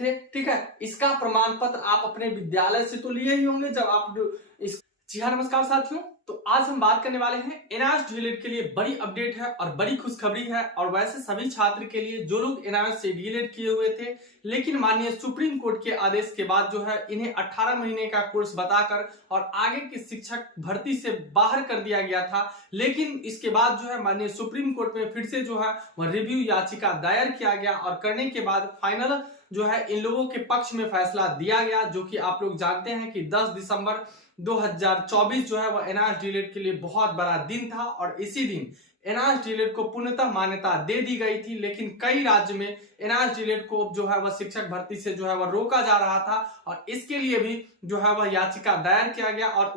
ठीक है। इसका प्रमाण पत्र आप अपने विद्यालय से तो लिए ही होंगे जब आप इस। जी हाँ, नमस्कार साथियों। तो आज हम बात करने वाले हैं एनआईएस डीएलएड के लिए बड़ी अपडेट है और बड़ी खुशखबरी है। और वैसे सभी छात्र के लिए जो लोग एनआईएस से डीएलएड किए हुए थे, लेकिन माननीय सुप्रीम कोर्ट के आदेश के बाद जो है इन्हें 18 महीने का कोर्स बताकर और आगे की शिक्षक भर्ती से बाहर कर दिया गया था। लेकिन इसके बाद जो है माननीय सुप्रीम कोर्ट में फिर से जो है वह रिव्यू याचिका दायर किया गया और करने के बाद फाइनल जो है इन लोगों के पक्ष में फैसला दिया गया, जो कि आप लोग जानते हैं कि 10 दिसंबर 2024 जो है वह एनआईएस डीएलएड के लिए बहुत बड़ा दिन था। और इसी दिन एनआईएस डीएलएड को पूर्णतः मान्यता दे दी गई थी। लेकिन कई राज्य में एनआईएस डीएलएड को जो है वह शिक्षक भर्ती से जो है वह रोका जा रहा था और इसके लिए भी जो है वह याचिका दायर किया गया और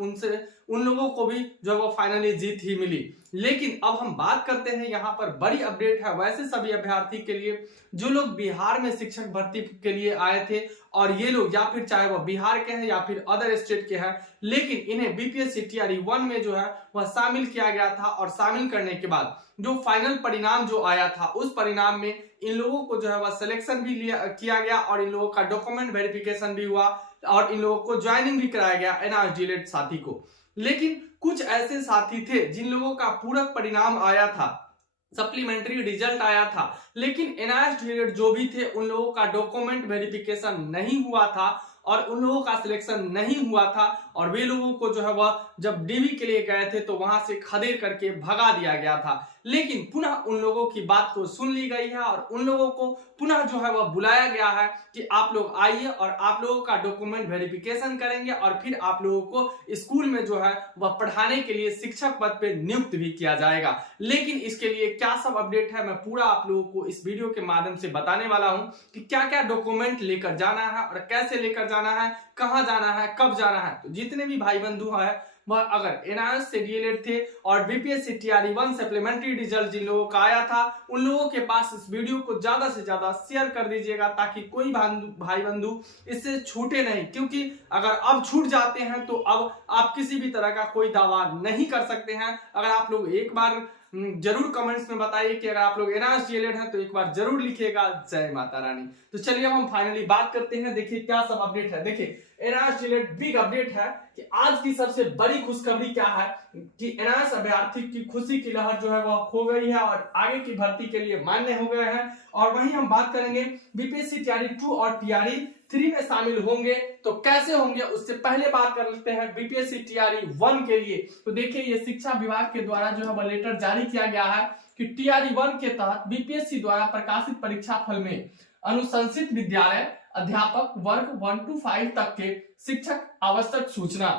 उन लोगों को भी जो है वो फाइनली जीत ही मिली। लेकिन अब हम बात करते हैं यहाँ पर बड़ी अपडेट है वैसे सभी अभ्यर्थी के लिए जो लोग बिहार में शिक्षक भर्ती के लिए आए थे और ये लोग या फिर चाहे वह बिहार के हैं या फिर अदर स्टेट के हैं, लेकिन इन्हें बीपीएससी टीआरई 1 में जो है वह शामिल किया गया था। और शामिल करने के बाद जो फाइनल परिणाम जो आया था उस परिणाम में इन लोगों को जो है वह सिलेक्शन भी किया गया और इन लोगों का डॉक्यूमेंट वेरिफिकेशन भी हुआ और इन लोगों को ज्वाइनिंग भी कराया गया एनआईएस डीएलएड साथी को। लेकिन कुछ ऐसे साथी थे जिन लोगों का पूरक परिणाम आया था, सप्लीमेंट्री रिजल्ट आया था, लेकिन एनआईएस डीएलएड जो भी थे उन लोगों का डॉक्यूमेंट वेरिफिकेशन नहीं हुआ था और उन लोगों का सिलेक्शन नहीं हुआ था और वे लोगों को जो है वह जब डीवी के लिए गए थे तो वहां से खदेड़ करके भगा दिया गया था। लेकिन पुनः उन लोगों की बात को सुन ली गई है और उन लोगों को पुनः जो है वह बुलाया गया है कि आप लोग आइए और आप लोगों का डॉक्यूमेंट वेरिफिकेशन करेंगे और फिर आप लोगों को स्कूल में जो है वह पढ़ाने के लिए शिक्षक पद पे नियुक्त भी किया जाएगा। लेकिन इसके लिए क्या सब अपडेट है मैं पूरा आप लोगों को इस वीडियो के माध्यम से बताने वाला हूं कि क्या क्या डॉक्यूमेंट लेकर जाना है और कैसे लेकर जाना है, कहां जाना है, कब जाना है। तो जितने भी भाई बंधु है वह अगर एनआईएस से डीएलएड थे और बीपीएससी टीआरई 1 सप्लीमेंट्री रिजल्ट जिन लोगों का आया था उन लोगों के पास इस वीडियो को ज्यादा से ज्यादा शेयर कर दीजिएगा ताकि कोई भाई बंधु इससे छूटे नहीं। क्योंकि अगर अब छूट जाते हैं तो अब आप किसी भी तरह का कोई दावा नहीं कर सकते हैं। अगर आप लोग एक बार जरूर कमेंट्स में बताइए कि अगर आप लोग एनआईएस डीएलएड हैं तो एक बार जरूर लिखिएगा। जय माता रानी। तो चलिए अब हम फाइनली बात करते हैं। देखिए क्या सब अपडेट है। देखिए एनआईएस डीएलएड बिग अपडेट है कि आज की सबसे बड़ी खुशखबरी क्या है कि एनआईएस अभ्यर्थी की खुशी की लहर जो है वह खो गई है और आगे की भर्ती के लिए मान्य हो गए हैं। और वहीं हम बात करेंगे बीपीएससी टीआरई 2 और टीआरई 3 में शामिल होंगे तो कैसे होंगे, उससे पहले बात कर लेते हैं बीपीएससी टीआरई 1 के लिए। तो देखिए ये शिक्षा विभाग के द्वारा जो है वह लेटर जारी किया गया है कि टीआरई 1 के तहत बीपीएससी द्वारा प्रकाशित परीक्षा फल में अनुशंसित विद्यालय अध्यापक वर्ग 1 to 5 तक के शिक्षक आवश्यक सूचना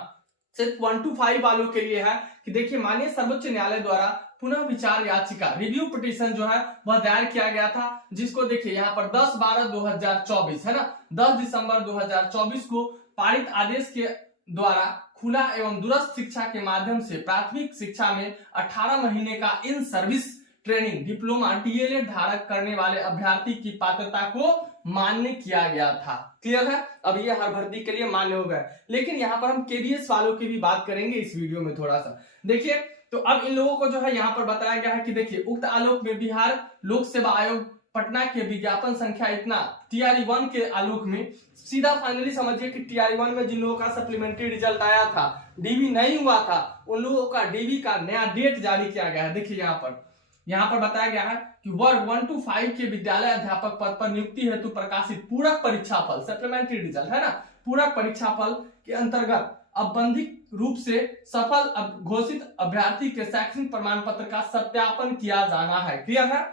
सिर्फ 1 to 5 वालों के लिए है कि देखिए माननीय सर्वोच्च न्यायालय द्वारा पुनः विचार याचिका रिव्यू पिटीशन जो है वह दायर किया गया था, जिसको देखिए यहाँ पर 10/12/2024 है ना, 10 दिसंबर 2024 को पारित आदेश के द्वारा खुला एवं दूरस्थ शिक्षा के माध्यम से प्राथमिक शिक्षा में 18 महीने का in service training diploma DElEd धारक करने वाले अभ्यर्थी की पात्रता को मान्य किया गया था। क्लियर है। अब ये हर भर्ती के लिए मान्य हो गया। लेकिन यहाँ पर हम केबीएस वालों की भी बात करेंगे इस वीडियो में थोड़ा सा। देखिए तो अब इन लोगों को जो है यहाँ पर बताया गया है कि देखिए उक्त आलोक में बिहार लोक सेवा आयोग पटना के विज्ञापन संख्या इतना टीआरई 1 के आलोक में सीधा फाइनली समझिए कि टीआरई 1 में जिन लोगों का सप्लीमेंट्री रिजल्ट आया था, डीवी नहीं हुआ था, उन लोगों का डीवी का नया डेट जारी किया गया है। देखिए यहाँ पर बताया गया है कि वर्ग 1 to 5 के विद्यालय अध्यापक पद पर नियुक्ति हेतु प्रकाशित पूरक परीक्षा फल सप्लीमेंट्री रिजल्ट है ना, पूरक परीक्षा फल के अंतर्गत अबंधित रूप से सफल घोषित अभ्यर्थी के शैक्षणिक प्रमाण पत्र का सत्यापन किया जाना है। क्लियर है।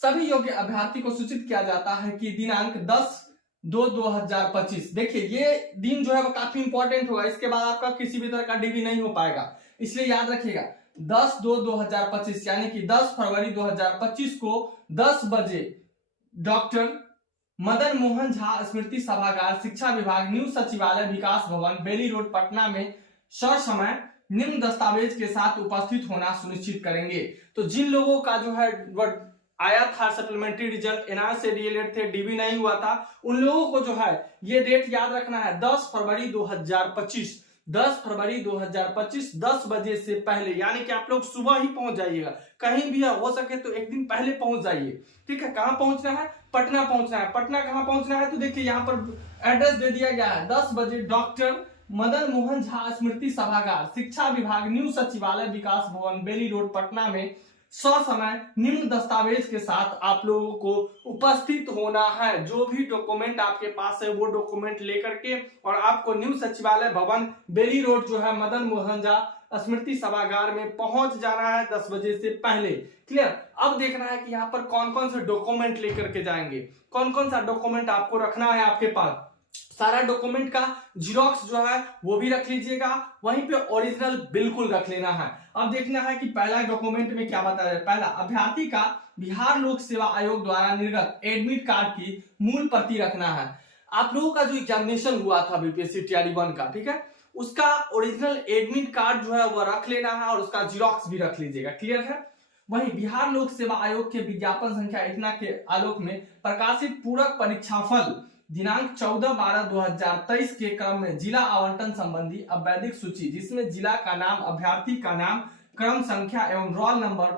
सभी योग्य अभ्यर्थी को सूचित किया जाता है कि दिनांक 10/2/2025 देखिए ये दिन जो है वो काफी इंपॉर्टेंट होगा। इसके बाद आपका किसी भी तरह का डीवी नहीं हो पाएगा, इसलिए याद रखिएगा 10/2/2025 यानी कि 10 फरवरी 2025 को 10 बजे डॉक्टर मदन मोहन झा स्मृति सभागार शिक्षा विभाग न्यू सचिवालय विकास भवन बेली रोड पटना में ससमय निम्न दस्तावेज के साथ उपस्थित होना सुनिश्चित करेंगे। तो जिन लोगों का जो है आया था सप्लीमेंट्री रिजल्ट एनआईएस से डीएलएड थे, डीवी नहीं हुआ था, उन लोगों को जो है ये डेट याद रखना है 10 फरवरी 2025 10 फरवरी 2025 10 बजे से पहले, यानी कि आप लोग सुबह ही पहुंच जाइएगा। कहीं भी हो सके तो एक दिन पहले पहुंच जाइए। ठीक है। कहां पहुंचना है? पटना पहुंचना है। पटना कहाँ पहुंचना है तो देखिए यहाँ पर एड्रेस दे दिया गया है। 10 बजे डॉक्टर मदन मोहन झा स्मृति सभागार, शिक्षा विभाग, न्यू सचिवालय, विकास भवन, बेली रोड, पटना में ससमय निम्न दस्तावेज के साथ आप लोगों को उपस्थित होना है। जो भी डॉक्यूमेंट आपके पास है वो डॉक्यूमेंट लेकर के और आपको न्यू सचिवालय भवन, बेली रोड जो है, मदन मोहन झा स्मृति सभागार में पहुंच जाना है 10 बजे से पहले। क्लियर। अब देखना है कि यहाँ पर कौन कौन से डॉक्यूमेंट लेकर के जाएंगे, कौन कौन सा डॉक्यूमेंट आपको रखना है आपके पास। सारा डॉक्यूमेंट का जीरोक्स जो है वो भी रख लीजिएगा, वहीं पे ओरिजिनल बिल्कुल रख लेना है। अब देखना है कि पहला डॉक्यूमेंट में क्या बताया है। पहला, अभ्यर्थी का बिहार लोक सेवा आयोग द्वारा निर्गत एडमिट कार्ड की मूल प्रति रखना है। आप लोगों का जो एग्जामिनेशन हुआ था बीपीएससी टीआरई 1 का, ठीक है, उसका ओरिजिनल एडमिट कार्ड जो है वो रख लेना है और उसका जीरोक्स भी रख लीजिएगा। क्लियर है। वहीं बिहार लोक सेवा आयोग के विज्ञापन संख्या इतना के आलोक में प्रकाशित पूरक परीक्षाफल दिनांक 14/12/2023 के क्रम में जिला आवंटन संबंधी अवैधिक सूची, जिसमें जिला का नाम, अभ्यर्थी का नाम, क्रम संख्या एवं रोल नंबर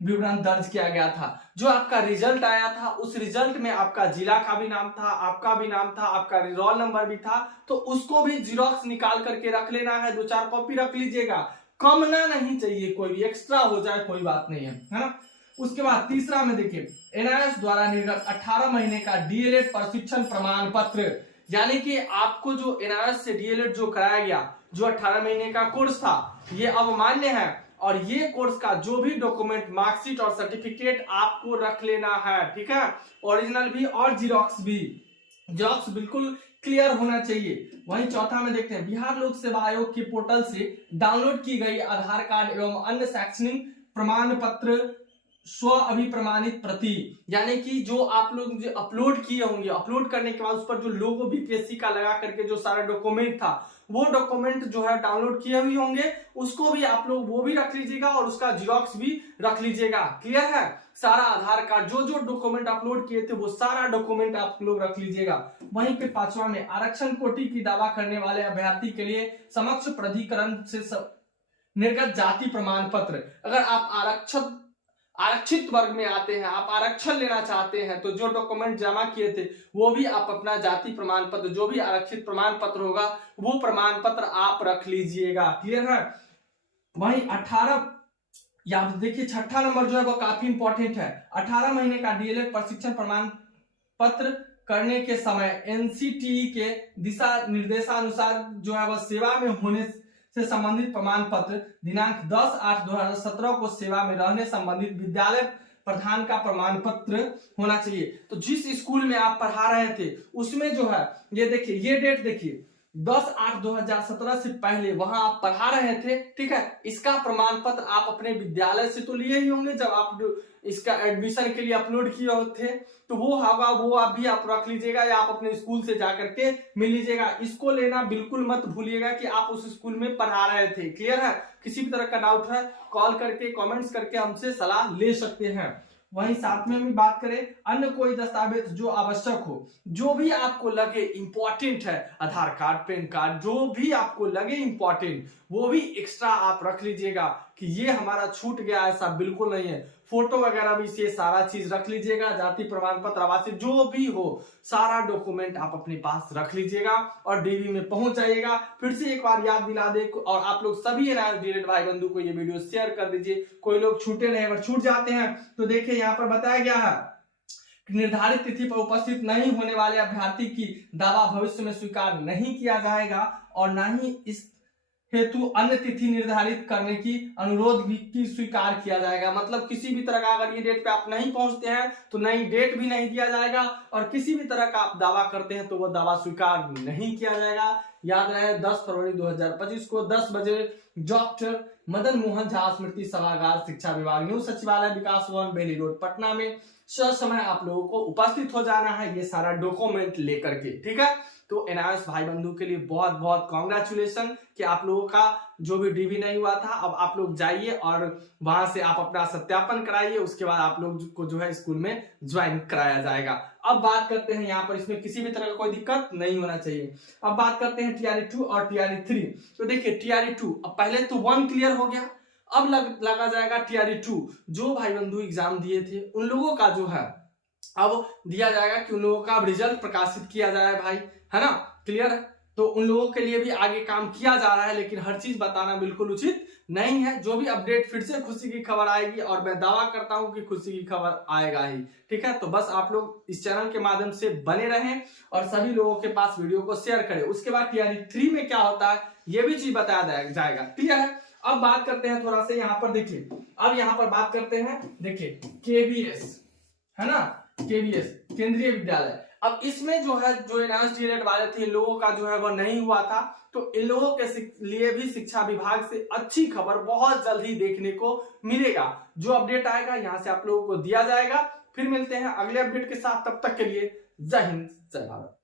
विवरण दर्ज किया गया था। जो आपका रिजल्ट आया था उस रिजल्ट में आपका जिला का भी नाम था, आपका भी नाम था, आपका रोल नंबर भी था, तो उसको भी जीरोक्स निकाल करके रख लेना है। 2-4 कॉपी रख लीजिएगा, कम ना नहीं चाहिए, कोई भी एक्स्ट्रा हो जाए कोई बात नहीं है ना। उसके बाद तीसरा में देखिए, एनआईएस द्वारा निर्गत 18 महीने का डीएलएड प्रशिक्षण प्रमाण पत्र, यानी कि आपको जो एनआईएस से डीएलएड जो कराया गया, जो 18 महीने का कोर्स था, ये अब मान्य है और ये कोर्स का जो भी डॉक्यूमेंट, मार्कशीट और सर्टिफिकेट आपको रख लेना है। ठीक है, ओरिजिनल भी और जीरोक्स भी। जीरोक्स बिल्कुल क्लियर होना चाहिए। वहीं चौथा में देखते हैं, बिहार लोक सेवा आयोग के पोर्टल से डाउनलोड की गई आधार कार्ड एवं अन्य शैक्षणिक प्रमाण पत्र स्व अभिप्रमाणित प्रति, यानी कि जो आप लोग जो अपलोड किए होंगे, अपलोड करने के बाद उस पर जो लोगो बीपीएससी का लगा करके जो सारा डॉक्यूमेंट था, वो डॉक्यूमेंट जो है डाउनलोड किए हुए होंगे, उसको भी आप लोग वो भी रख लीजिएगा और उसका जीरोक्स भी रख लीजिएगा। क्लियर है। सारा आधार कार्ड, जो जो डॉक्यूमेंट अपलोड किए थे वो सारा डॉक्यूमेंट आप लोग रख लीजिएगा। वहीं पे पांचवा में, आरक्षण कोटि की दावा करने वाले अभ्यर्थी के लिए समक्ष प्राधिकरण से निर्गत जाति प्रमाण पत्र। अगर आप आरक्षित वर्ग में आते हैं, आप आरक्षण लेना चाहते हैं, तो जो डॉक्यूमेंट जमा किए थे वो भी आप अपना जाति प्रमाण पत्र, जो भी आरक्षित प्रमाण पत्र होगा वो प्रमाण पत्र आप रख लीजिएगा। क्लियर है। वहीं 18 या देखिए, छठा नंबर जो है वो काफी इंपॉर्टेंट है। 18 महीने का डीएलएड प्रशिक्षण प्रमाण पत्र करने के समय एनसीटीई के दिशा निर्देशानुसार जो है वह सेवा में होने से संबंधित प्रमाण पत्र दिनांक 10/8/2017 को सेवा में रहने संबंधित विद्यालय प्रधान का प्रमाण पत्र होना चाहिए। तो जिस स्कूल में आप पढ़ा रहे थे उसमें जो है, ये देखिए, ये डेट देखिए, 10/8/2017 से पहले वहां आप पढ़ा रहे थे। ठीक है, इसका प्रमाण पत्र आप अपने विद्यालय से तो लिए ही होंगे जब आप इसका एडमिशन के लिए अपलोड किए थे, तो वो होगा, वो आप भी आप रख लीजिएगा या आप अपने स्कूल से जाकर के मिल लीजिएगा। इसको लेना बिल्कुल मत भूलिएगा कि आप उस स्कूल में पढ़ा रहे थे। क्लियर है। किसी भी तरह का डाउट है, कॉल करके, कमेंट्स करके हमसे सलाह ले सकते हैं। वहीं साथ में हम बात करें, अन्य कोई दस्तावेज जो आवश्यक हो, जो भी आपको लगे इंपॉर्टेंट है, आधार कार्ड, पैन कार्ड, जो भी आपको लगे इंपॉर्टेंट, वो भी एक्स्ट्रा आप रख लीजिएगा कि ये हमारा छूट गया, ऐसा बिल्कुल नहीं है। फोटो वगैरह भी से सारा चीज रख लीजिएगा, जाति प्रमाण पत्र, आवासीय, जो भी हो सारा डॉक्यूमेंट आप अपने पास रख लीजिएगा और डीवी में पहुंच जाइएगा। फिर से एक बार याद दिला दे, और आप लोग सभी एनआईएस भाई बंधु को ये वीडियो शेयर कर दीजिए। कोई लोग छूटे नहीं, अगर छूट जाते हैं तो देखिए यहाँ पर बताया गया है, निर्धारित तिथि पर उपस्थित नहीं होने वाले अभ्यर्थी की दावा भविष्य में स्वीकार नहीं किया जाएगा और न ही इस हेतु अन्य तिथि निर्धारित करने की अनुरोध भी स्वीकार किया जाएगा। मतलब किसी भी तरह का अगर ये डेट पे आप नहीं पहुंचते हैं तो नई डेट भी नहीं दिया जाएगा और किसी भी तरह का आप दावा करते हैं तो वो दावा स्वीकार नहीं किया जाएगा। याद रहे, 10 फरवरी 2025 को 10 बजे डॉक्टर मदन मोहन झा स्मृति सभागार, शिक्षा विभाग, न्यू सचिवालय, विकास भवन, बेली रोड, पटना में ससमय आप लोगों को उपस्थित हो जाना है, ये सारा डॉक्यूमेंट लेकर के। ठीक है, तो एनआईएस भाई बंधु के लिए बहुत बहुत कांग्रेचुलेशन कि आप लोगों का जो भी डीवी नहीं हुआ था, अब आप लोग जाइए और वहां से आप अपना सत्यापन कराइए, उसके बाद आप लोग को जो है स्कूल में ज्वाइन कराया जाएगा। अब बात करते हैं यहाँ पर, इसमें किसी भी तरह का कोई दिक्कत नहीं होना चाहिए। अब बात करते हैं टीआरई 2 और टीआरई 3। तो देखिए, टीआरई 2, अब पहले तो 1 क्लियर हो गया, अब लगा जाएगा टीआरई 2। जो भाई बंधु एग्जाम दिए थे उन लोगों का जो है अब दिया जाएगा कि उन लोगों का अब रिजल्ट प्रकाशित किया जाए भाई, है ना, क्लियर है। तो उन लोगों के लिए भी आगे काम किया जा रहा है, लेकिन हर चीज बताना बिल्कुल उचित नहीं है। जो भी अपडेट फिर से खुशी की खबर आएगी, और मैं दावा करता हूं कि खुशी की खबर आएगा ही, ठीक है। तो बस आप लोग इस चैनल के माध्यम से बने रहें और सभी लोगों के पास वीडियो को शेयर करें। उसके बाद टीआरई 3 में क्या होता है ये भी चीज बताया जाएगा, क्लियर है। अब बात करते हैं थोड़ा सा यहाँ पर, देखिए अब यहाँ पर बात करते हैं, देखिए केवीएस, है ना, केवीएस केंद्रीय विद्यालय। अब इसमें जो है, जो एनहांस्ड डीएलएड वाले थे, इन लोगों का जो है वह नहीं हुआ था, तो इन लोगों के लिए भी शिक्षा विभाग से अच्छी खबर बहुत जल्द ही देखने को मिलेगा। जो अपडेट आएगा यहां से आप लोगों को दिया जाएगा। फिर मिलते हैं अगले अपडेट के साथ, तब तक के लिए जय हिंद जय भारत।